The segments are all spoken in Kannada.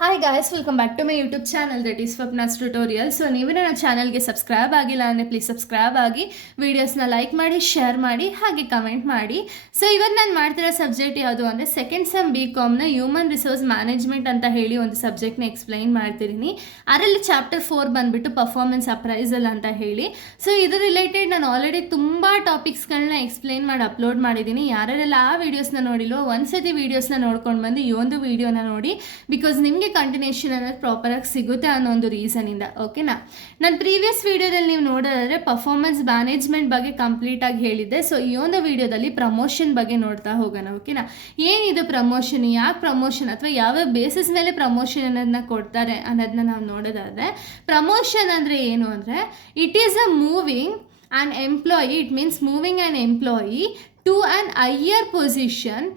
Hi guys, welcome back to my YouTube channel that is Swapna's tutorial. So ನೀವು ನನ್ನ ಚಾನಲ್ಗೆ ಸಬ್ಸ್ಕ್ರೈಬ್ ಆಗಿಲ್ಲ ಅಂದರೆ ಪ್ಲೀಸ್ ಸಬ್ಸ್ಕ್ರೈಬ್ ಆಗಿ, ವೀಡಿಯೋಸ್ನ ಲೈಕ್ ಮಾಡಿ, ಶೇರ್ ಮಾಡಿ, ಹಾಗೆ ಕಮೆಂಟ್ ಮಾಡಿ. ಸೊ ಇವತ್ತು ನಾನು ಮಾಡ್ತಿರೋ ಸಬ್ಜೆಕ್ಟ್ ಯಾವುದು ಅಂದರೆ ಸೆಕೆಂಡ್ ಸೆಮ್ BComನ ಹ್ಯೂಮನ್ ರಿಸೋರ್ಸ್ ಮ್ಯಾನೇಜ್ಮೆಂಟ್ ಅಂತ ಹೇಳಿ ಒಂದು ಸಬ್ಜೆಕ್ಟ್ನ ಎಕ್ಸ್ಪ್ಲೈನ್ ಮಾಡ್ತಿದ್ದೀನಿ. ಅದರಲ್ಲಿ ಚಾಪ್ಟರ್ 4 ಬಂದುಬಿಟ್ಟು ಪರ್ಫಾರ್ಮೆನ್ಸ್ ಅಪ್ರೈಸಲ್ ಅಂತ ಹೇಳಿ. ಸೊ ಇದು ರಿಲೇಟೆಡ್ ನಾನು ಆಲ್ರೆಡಿ ತುಂಬ ಟಾಪಿಕ್ಸ್ಗಳನ್ನ ಎಕ್ಸ್ಪ್ಲೈನ್ ಮಾಡಿ ಅಪ್ಲೋಡ್ ಮಾಡಿದ್ದೀನಿ. ಯಾರೆಲ್ಲ ಆ ವೀಡಿಯೋಸ್ನ ನೋಡಿಲ್ವೋ ಒಂದ್ಸತಿ ವೀಡಿಯೋಸ್ನ ನೋಡ್ಕೊಂಡು ಬಂದು ಈ ಒಂದು ವೀಡಿಯೋನ ನೋಡಿ, ಬಿಕಾಸ್ ನಿಮಗೆ ಕಂಟಿನ್ಯೂಷನ್ ಅನ್ನೋದು ಪ್ರಾಪರಾಗಿ ಸಿಗುತ್ತೆ ಅನ್ನೋ ಒಂದು ರೀಸನಿಂದ. ಓಕೆನಾ, ನಾನು ಪ್ರೀವಿಯಸ್ ವೀಡಿಯೋದಲ್ಲಿ ನೀವು ನೋಡೋದಾದರೆ ಪರ್ಫಾರ್ಮೆನ್ಸ್ ಮ್ಯಾನೇಜ್ಮೆಂಟ್ ಬಗ್ಗೆ ಕಂಪ್ಲೀಟಾಗಿ ಹೇಳಿದ್ದೆ. ಸೊ ಈ ಒಂದು ವೀಡಿಯೋದಲ್ಲಿ ಪ್ರಮೋಷನ್ ಬಗ್ಗೆ ನೋಡ್ತಾ ಹೋಗೋಣ. ಓಕೆನಾ, ಏನಿದು ಪ್ರಮೋಷನ್, ಯಾಕೆ ಪ್ರಮೋಷನ್ ಅಥವಾ ಯಾವ ಬೇಸಿಸ್ ಮೇಲೆ ಪ್ರಮೋಷನ್ ಅನ್ನೋದನ್ನ ಕೊಡ್ತಾರೆ ಅನ್ನೋದನ್ನ ನಾವು ನೋಡೋದಾದರೆ, ಪ್ರಮೋಷನ್ ಅಂದರೆ ಏನು ಅಂದರೆ it is a moving an employee, it means moving an employee to an higher position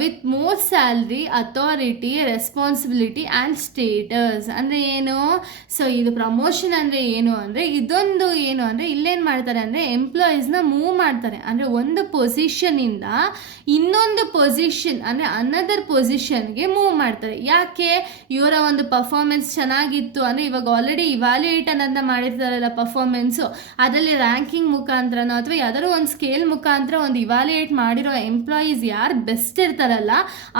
with more salary, authority, responsibility and status. ಅಂದರೆ ಏನು? ಸೊ ಇದು ಪ್ರಮೋಷನ್ ಅಂದರೆ ಏನು ಅಂದರೆ ಇದೊಂದು ಏನು ಅಂದರೆ ಇಲ್ಲೇನು ಮಾಡ್ತಾರೆ ಅಂದರೆ ಎಂಪ್ಲಾಯೀಸ್ನ ಮೂವ್ ಮಾಡ್ತಾರೆ. ಅಂದರೆ ಒಂದು ಪೊಸಿಷನಿಂದ ಇನ್ನೊಂದು ಪೊಸಿಷನ್ ಅಂದರೆ ಅನದರ್ ಪೊಸಿಷನ್ಗೆ ಮೂವ್ ಮಾಡ್ತಾರೆ. ಯಾಕೆ? ಇವರ ಒಂದು ಪರ್ಫಾರ್ಮೆನ್ಸ್ ಚೆನ್ನಾಗಿತ್ತು ಅಂದರೆ ಇವಾಗ ಆಲ್ರೆಡಿ ಇವ್ಯಾಲ್ಯೂಯೇಟ್ ಅನ್ನೋದನ್ನ ಮಾಡಿರ್ತಾರಲ್ಲ ಪರ್ಫಾರ್ಮೆನ್ಸು, ಅದರಲ್ಲಿ ರ್ಯಾಂಕಿಂಗ್ ಮುಖಾಂತರನೋ ಅಥವಾ ಯಾವ್ದಾದ್ರು ಒಂದು ಸ್ಕೇಲ್ ಮುಖಾಂತರ ಒಂದು ಇವ್ಯಾಲ್ಯೂಯೇಟ್ ಮಾಡಿರೋ ಎಂಪ್ಲಾಯೀಸ್ ಯಾರು ಬೆಸ್ಟ್ ಇರ್ತಾರಲ್ಲ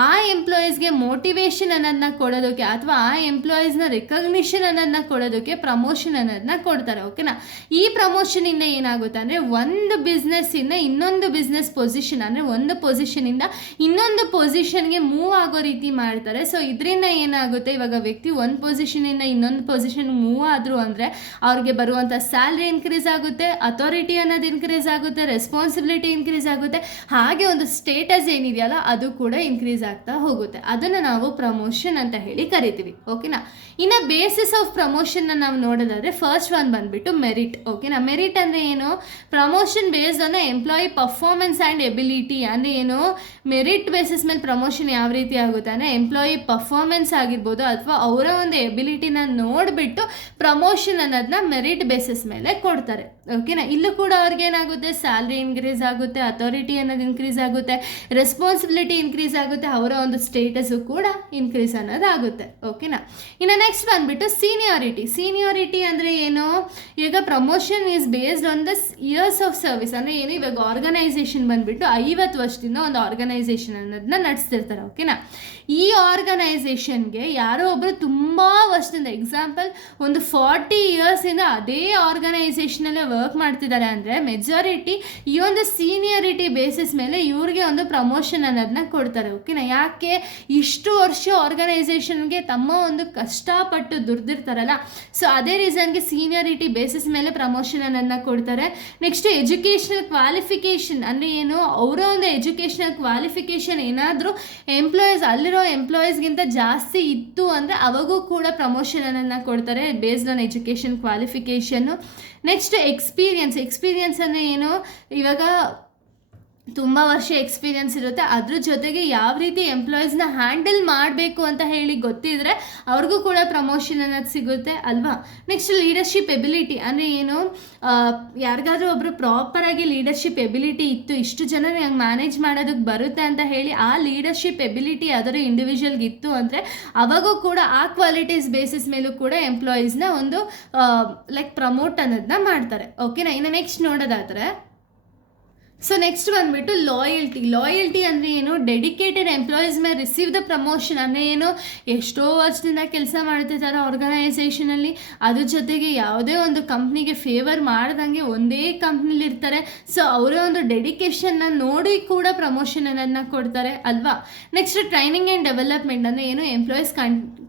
ಆ ಎಂಪ್ಲಾಯೀಸ್ಗೆ ಮೋಟಿವೇಶನ್ ಅನ್ನೋದನ್ನ ಕೊಡೋದಕ್ಕೆ ಅಥವಾ ಆ ಎಂಪ್ಲಾಯೀಸ್ನ ರೆಕಗ್ನಿಷನ್ ಅನ್ನೋದನ್ನ ಕೊಡೋದಕ್ಕೆ ಪ್ರಮೋಷನ್ ಅನ್ನೋದನ್ನ ಕೊಡ್ತಾರೆ. ಓಕೆನಾ, ಈ ಪ್ರಮೋಷನಿಂದ ಏನಾಗುತ್ತೆ ಅಂದರೆ ಒಂದು ಬಿಸ್ನೆಸ್ಸಿಂದ ಇನ್ನೊಂದು ಬಿಸ್ನೆಸ್ ಪೊಸಿಷನ್ ಅಂದರೆ ಒಂದು ಪೊಸಿಷನಿಂದ ಇನ್ನೊಂದು ಪೊಸಿಷನ್ಗೆ ಮೂವ್ ಆಗೋ ರೀತಿ ಮಾಡ್ತಾರೆ. ಸೊ ಇದರಿಂದ ಏನಾಗುತ್ತೆ, ಇವಾಗ ವ್ಯಕ್ತಿ ಒಂದು ಪೊಸಿಷನಿಂದ ಇನ್ನೊಂದು ಪೊಸಿಷನ್ಗೆ ಮೂವ್ ಆದರು ಅಂದರೆ ಅವ್ರಿಗೆ ಬರುವಂಥ ಸ್ಯಾಲ್ರಿ ಇನ್ಕ್ರೀಸ್ ಆಗುತ್ತೆ, ಅಥಾರಿಟಿ ಅನ್ನೋದು ಇನ್ಕ್ರೀಸ್ ಆಗುತ್ತೆ, ರೆಸ್ಪಾನ್ಸಿಬಿಲಿಟಿ ಇನ್ಕ್ರೀಸ್ ಆಗುತ್ತೆ, ಹಾಗೆ ಒಂದು ಸ್ಟೇಟಸ್ ಏನಿದೆಯಲ್ಲ ಅದು ಕೂಡ ಇನ್ಕ್ರೀಸ್ ಆಗ್ತಾ ಹೋಗುತ್ತೆ. ಅದನ್ನು ನಾವು ಪ್ರಮೋಷನ್ ಅಂತ ಹೇಳಿ ಕರಿತೀವಿ. ಓಕೆನಾ, ಇನ್ನು ಬೇಸಿಸ್ ಆಫ್ ಪ್ರಮೋಷನ್ನ ನಾವು ನೋಡೋದಾದರೆ ಫಸ್ಟ್ ಒನ್ ಬಂದುಬಿಟ್ಟು ಮೆರಿಟ್. ಓಕೆನಾ, ಮೆರಿಟ್ ಅಂದರೆ ಏನು? Promotion based on employee performance and ability. ಅಂದರೆ ಏನು? ಮೆರಿಟ್ ಬೇಸಿಸ್ ಮೇಲೆ ಪ್ರಮೋಷನ್ ಯಾವ ರೀತಿ ಆಗುತ್ತೆ ಅಂದರೆ ಎಂಪ್ಲಾಯಿ ಪರ್ಫಾರ್ಮೆನ್ಸ್ ಆಗಿರ್ಬೋದು ಅಥವಾ ಅವರ ಒಂದು ಎಬಿಲಿಟಿನ ನೋಡಿಬಿಟ್ಟು ಪ್ರಮೋಷನ್ ಅನ್ನೋದನ್ನ ಮೆರಿಟ್ ಬೇಸಿಸ್ ಮೇಲೆ ಕೊಡ್ತಾರೆ. ಓಕೆನಾ, ಇಲ್ಲೂ ಕೂಡ ಅವ್ರಿಗೆ ಏನಾಗುತ್ತೆ, ಸ್ಯಾಲ್ರಿ ಇನ್ಕ್ರೀಸ್ ಆಗುತ್ತೆ, ಅಥಾರಿಟಿ ಅನ್ನೋದು ಇನ್ಕ್ರೀಸ್ ಆಗುತ್ತೆ, ರೆಸ್ಪಾನ್ಸಿಬಿಲಿಟಿ ಇನ್ಕ್ರೀಸ್ ಆಗುತ್ತೆ, ಅವರ ಒಂದು ಸ್ಟೇಟಸ್ಸು ಕೂಡ ಇನ್ಕ್ರೀಸ್ ಅನ್ನೋದಾಗುತ್ತೆ. ಓಕೆನಾ, ಇನ್ನು ನೆಕ್ಸ್ಟ್ ಬಂದುಬಿಟ್ಟು ಸೀನಿಯಾರಿಟಿ. ಸೀನಿಯಾರಿಟಿ ಅಂದರೆ ಏನು? ಈಗ promotion is based on the years of service. ಅಂದರೆ ಏನು, ಇವಾಗ ಆರ್ಗನೈಸೇಷನ್ ಬಂದುಬಿಟ್ಟು 50 ವರ್ಷದಿಂದ ಒಂದು ಆರ್ಗನೈಸೇಷನ್ ಅನ್ನೋದನ್ನ ನಡೆಸ್ತಿರ್ತಾರೆ. ಓಕೆನಾ, ಈ ಆರ್ಗನೈಸೇಷನ್ಗೆ ಯಾರೋ ಒಬ್ಬರು ತುಂಬ ವರ್ಷದಿಂದ, ಎಕ್ಸಾಂಪಲ್ ಒಂದು 40 ಇಯರ್ಸಿಂದ ಅದೇ ಆರ್ಗನೈಸೇಷನಲ್ಲೇ ವರ್ಕ್ ಮಾಡ್ತಿದ್ದಾರೆ ಅಂದರೆ ಮೆಜಾರಿಟಿ ಈ ಒಂದು ಸೀನಿಯಾರಿಟಿ ಬೇಸಿಸ್ ಮೇಲೆ ಇವ್ರಿಗೆ ಒಂದು ಪ್ರಮೋಷನ್ ಅನ್ನೋದನ್ನ ಕೊಡ್ತಾರೆ. ಓಕೆನಾ, ಯಾಕೆ? ಇಷ್ಟು ವರ್ಷ ಆರ್ಗನೈಸೇಷನ್ಗೆ ತಮ್ಮ ಒಂದು ಕಷ್ಟಪಟ್ಟು ದುಡ್ದಿರ್ತಾರಲ್ಲ, ಸೊ ಅದೇ ರೀಸನ್ಗೆ ಸೀನಿಯಾರಿಟಿ ಬೇಸಿಸ್ ಮೇಲೆ ಪ್ರಮೋಷನ್ ಅನ್ನೋದನ್ನ ಕೊಡ್ತಾರೆ. ನೆಕ್ಸ್ಟ್ ಎಜುಕೇಷನಲ್ ಕ್ವಾಲಿಫಿಕೇಷನ್ ಅಂದರೆ ಏನು? ಅವರ ಒಂದು ಎಜುಕೇಷನಲ್ ಕ್ವಾಲಿಫಿಕೇಷನ್ ಏನಾದರೂ ಅಲ್ಲಿರೋ ಎಂಪ್ಲಾಯೀಸ್ಗಿಂತ ಜಾಸ್ತಿ ಇತ್ತು ಅಂದರೆ ಅವಾಗೂ ಕೂಡ ಪ್ರಮೋಷನ್ ಅನ್ನೋದನ್ನ ಕೊಡ್ತಾರೆ based on education qualification. Next experience ಅಂದರೆ ಏನು? ಇವಾಗ ತುಂಬ ವರ್ಷ ಎಕ್ಸ್ಪೀರಿಯನ್ಸ್ ಇರುತ್ತೆ, ಅದ್ರ ಜೊತೆಗೆ ಯಾವ ರೀತಿ ಎಂಪ್ಲಾಯೀಸ್ನ ಹ್ಯಾಂಡಲ್ ಮಾಡಬೇಕು ಅಂತ ಹೇಳಿ ಗೊತ್ತಿದ್ರೆ ಅವ್ರಿಗೂ ಕೂಡ ಪ್ರಮೋಷನ್ ಅನ್ನೋದು ಸಿಗುತ್ತೆ ಅಲ್ವಾ. ನೆಕ್ಸ್ಟ್ ಲೀಡರ್ಶಿಪ್ ಎಬಿಲಿಟಿ ಅಂದರೆ ಏನು? ಯಾರಿಗಾದ್ರೂ ಒಬ್ಬರು ಪ್ರಾಪರಾಗಿ ಲೀಡರ್ಶಿಪ್ ಎಬಿಲಿಟಿ ಇತ್ತು, ಇಷ್ಟು ಜನ ನಂಗೆ ಮ್ಯಾನೇಜ್ ಮಾಡೋದಕ್ಕೆ ಬರುತ್ತೆ ಅಂತ ಹೇಳಿ ಆ ಲೀಡರ್ಶಿಪ್ ಎಬಿಲಿಟಿ ಅದರ ಇಂಡಿವಿಜುವಲ್ಗೆ ಇತ್ತು ಅಂದರೆ ಅವಾಗೂ ಕೂಡ ಆ ಕ್ವಾಲಿಟೀಸ್ ಬೇಸಿಸ್ ಮೇಲೂ ಕೂಡ ಎಂಪ್ಲಾಯೀಸ್ನ ಒಂದು ಲೈಕ್ ಪ್ರಮೋಟ್ ಅನ್ನೋದನ್ನ ಮಾಡ್ತಾರೆ. ಓಕೆನಾ, ಇನ್ನು ನೆಕ್ಸ್ಟ್ ನೋಡೋದಾದರೆ ಸೊ ನೆಕ್ಸ್ಟ್ ಬಂದುಬಿಟ್ಟು ಲಾಯಲ್ಟಿ ಅಂದರೆ ಏನು? ಡೆಡಿಕೇಟೆಡ್ ಎಂಪ್ಲಾಯೀಸ್ ಮೇಲೆ ರಿಸೀವ್ ದ ಪ್ರಮೋಷನ್. ಅಂದರೆ ಏನು? ಎಷ್ಟೋ ವರ್ಷದಿಂದ ಕೆಲಸ ಮಾಡ್ತಿದ್ದಾರೆ ಆರ್ಗನೈಸೇಷನಲ್ಲಿ, ಅದ್ರ ಜೊತೆಗೆ ಯಾವುದೇ ಒಂದು ಕಂಪ್ನಿಗೆ ಫೇವರ್ ಮಾಡ್ದಂಗೆ ಒಂದೇ ಕಂಪ್ನಿಲಿ ಇರ್ತಾರೆ. ಸೊ ಅವರೇ ಒಂದು ಡೆಡಿಕೇಶನ್ನ ನೋಡಿ ಕೂಡ ಪ್ರಮೋಷನ್ ಅನ್ನೋದನ್ನ ಕೊಡ್ತಾರೆ ಅಲ್ವಾ. ನೆಕ್ಸ್ಟ್ ಟ್ರೈನಿಂಗ್ ಆ್ಯಂಡ್ ಡೆವಲಪ್ಮೆಂಟ್ ಅಂದರೆ ಏನು? Employees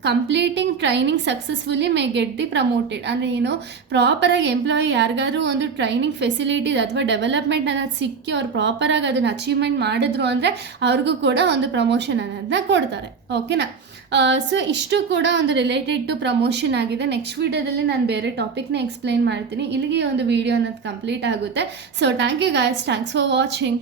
completing training successfully may get the promoted. ಅಂದರೆ ಏನು? ಪ್ರಾಪರಾಗಿ ಎಂಪ್ಲಾಯಿ ಯಾರಿಗಾದ್ರೂ ಒಂದು ಟ್ರೈನಿಂಗ್ ಫೆಸಿಲಿಟೀಸ್ ಅಥವಾ ಡೆವಲಪ್ಮೆಂಟ್ ಅನ್ನೋದು ಸಿಕ್ಕಿ ಅವ್ರು ಪ್ರಾಪರಾಗಿ ಅದನ್ನು ಅಚೀವ್ಮೆಂಟ್ ಮಾಡಿದ್ರು ಅಂದರೆ ಅವ್ರಿಗೂ ಕೂಡ ಒಂದು ಪ್ರಮೋಷನ್ ಅನ್ನೋದನ್ನ ಕೊಡ್ತಾರೆ. ಓಕೆನಾ, ಸೊ ಇಷ್ಟು ಕೂಡ ಒಂದು ರಿಲೇಟೆಡ್ ಟು ಪ್ರಮೋಷನ್ ಆಗಿದೆ. ನೆಕ್ಸ್ಟ್ ವೀಡಿಯೋದಲ್ಲಿ ನಾನು ಬೇರೆ ಟಾಪಿಕ್ನ ಎಕ್ಸ್ಪ್ಲೈನ್ ಮಾಡ್ತೀನಿ. ಇಲ್ಲಿಗೆ ಒಂದು ವಿಡಿಯೋ ಅನ್ನೋದು ಕಂಪ್ಲೀಟ್ ಆಗುತ್ತೆ. So thank you guys, thanks for watching.